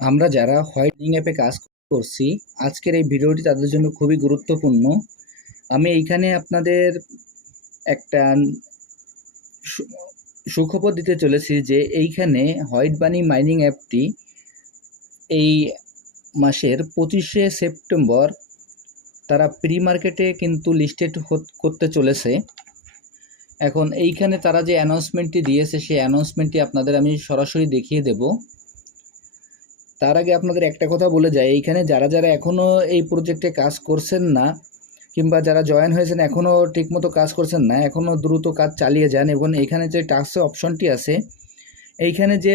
আমরা যারা হোয়াইটিং অ্যাপে কাজ করছি, আজকের এই ভিডিওটি তাদের জন্য খুবই গুরুত্বপূর্ণ। আমি এইখানে আপনাদের একটা সুখবর দিতে চলেছি যে এইখানে হোয়াইট বানি মাইনিং অ্যাপটি এই মাসের পঁচিশে সেপ্টেম্বর তারা প্রি মার্কেটে কিন্তু লিস্টেড করতে চলেছে। এখন এইখানে তারা যে অ্যানাউন্সমেন্টটি দিয়েছে, সেই অ্যানাউন্সমেন্টটি আপনাদের আমি সরাসরি দেখিয়ে দেব। তার আগে আপনাদের একটা কথা বলে যায় এইখানে যারা যারা এখনও এই প্রজেক্টে কাজ করছেন না, কিংবা যারা জয়েন হয়েছেন এখনও ঠিকমতো কাজ করছেন না এখনও দ্রুত কাজ চালিয়ে যান, এবং এখানে যে টাস্কের অপশনটি আছে, এইখানে যে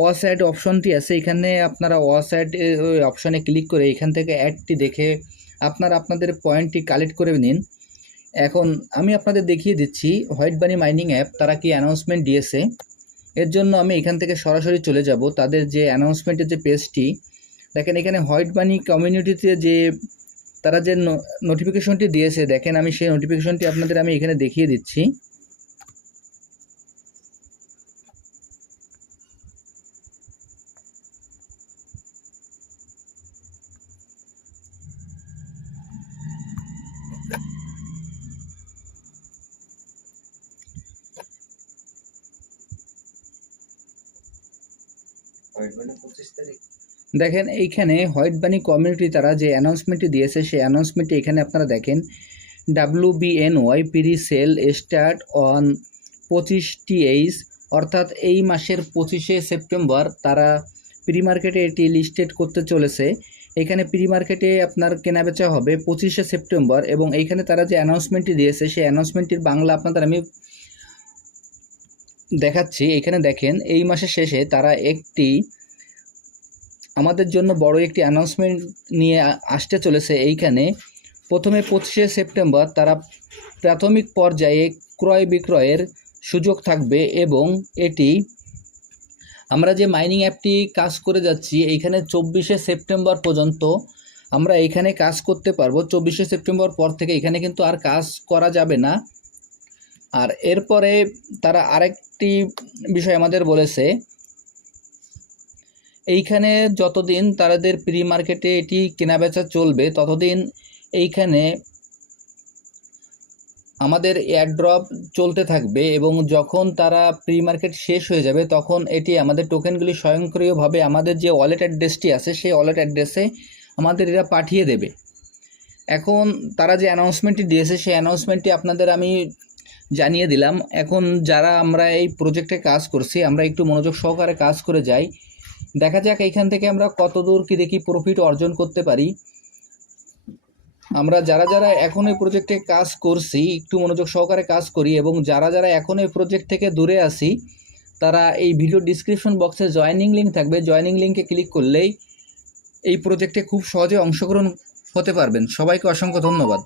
ওয়াসাইড অপশনটি আছে এখানে আপনারা ওই অপশনে ক্লিক করে এখান থেকে অ্যাডটি দেখে আপনারা আপনাদের পয়েন্টটি কালেক্ট করে নিন। এখন আমি আপনাদের দেখিয়ে দিচ্ছি হোয়াইট বানি মাইনিং অ্যাপ তারা কি অ্যানাউন্সমেন্ট দিয়েছে? এর জন্য আমি এখান থেকে সরাসরি চলে যাব। তাদের যে অ্যানাউন্সমেন্টের যে পেজটি দেখেন এখানে হোয়াইট বানি কমিউনিটিতে যে তারা যে নোটিফিকেশনটি দিয়েছে, দেখেন আমি সেই নোটিফিকেশনটি আপনাদের আমি এখানে দেখিয়ে দিচ্ছি। দেখেন, এইখানে হোয়াইট বানি কমিউনিটি তারা যে অ্যানাউন্সমেন্টটি দিয়েছে, সেই অ্যানাউন্সমেন্টটি এখানে আপনারা দেখেন। W Y pre sale start on পঁচিশ টিএইচ অর্থাৎ এই মাসের পঁচিশে সেপ্টেম্বর তারা প্রি মার্কেটে এটি লিস্টেড করতে চলেছে। এখানে প্রি মার্কেটে আপনার কেনাবেচা হবে পঁচিশে সেপ্টেম্বর এবং এইখানে তারা যে অ্যানাউন্সমেন্টটি দিয়েছে, সেই অ্যানাউন্সমেন্টটির বাংলা আপনাদের আমি দেখাচ্ছি, এখানে দেখেন, এই মাসের শেষে তারা একটি আমাদের জন্য বড় একটি অ্যানাউন্সমেন্ট নিয়ে আসতে চলেছে এইখানে। প্রথমে পঁচিশে সেপ্টেম্বর তারা প্রাথমিক পর্যায়ে ক্রয় বিক্রয়ের সুযোগ থাকবে এবং এটি, আমরা যে মাইনিং অ্যাপটি কাজ করে যাচ্ছি, এইখানে চব্বিশে সেপ্টেম্বর পর্যন্ত আমরা এখানে কাজ করতে পারব। চব্বিশে সেপ্টেম্বর পর থেকে এখানে কিন্তু আর কাজ করা যাবে না। আর এরপরে তারা আরেকটি বিষয় আমাদের বলেছে। এইখানে যতদিন তাদের প্রি মার্কেটে এটি কেনাবেচা চলবে, ততদিন এইখানে আমাদের এয়ারড্রপ চলতে থাকবে এবং যখন তারা প্রি মার্কেট শেষ হয়ে যাবে, তখন এটি আমাদের টোকেনগুলি স্বয়ংক্রিয়ভাবে আমাদের যে ওয়ালেট অ্যাড্রেসটি আছে, সেই ওয়ালেট অ্যাড্রেসে আমাদের এরা পাঠিয়ে দেবে। এখন তারা যে অ্যানাউন্সমেন্টটি দিয়েছে, সেই অ্যানাউন্সমেন্টটি আপনাদের আমি জানিয়ে দিলাম। এখন যারা আমরা এই প্রজেক্টে কাজ করছি, আমরা একটু মনোযোগ সহকারে কাজ করে যাই। দেখা যাক এইখান থেকে আমরা কত দূর কি দেখি প্রফিট অর্জন করতে পারি। আমরা যারা যারা এখন এই প্রজেক্টে কাজ করছি, একটু মনোযোগ সহকারে কাজ করি এবং যারা যারা এখন এই প্রজেক্ট থেকে দূরে আসি তারা এই ভিডিও ডিসক্রিপশন বক্সে জয়েনিং লিঙ্ক থাকবে। জয়েনিং লিঙ্কে ক্লিক করলেই এই প্রজেক্টে খুব সহজে অংশগ্রহণ হতে পারবেন। সবাইকে অসংখ্য ধন্যবাদ।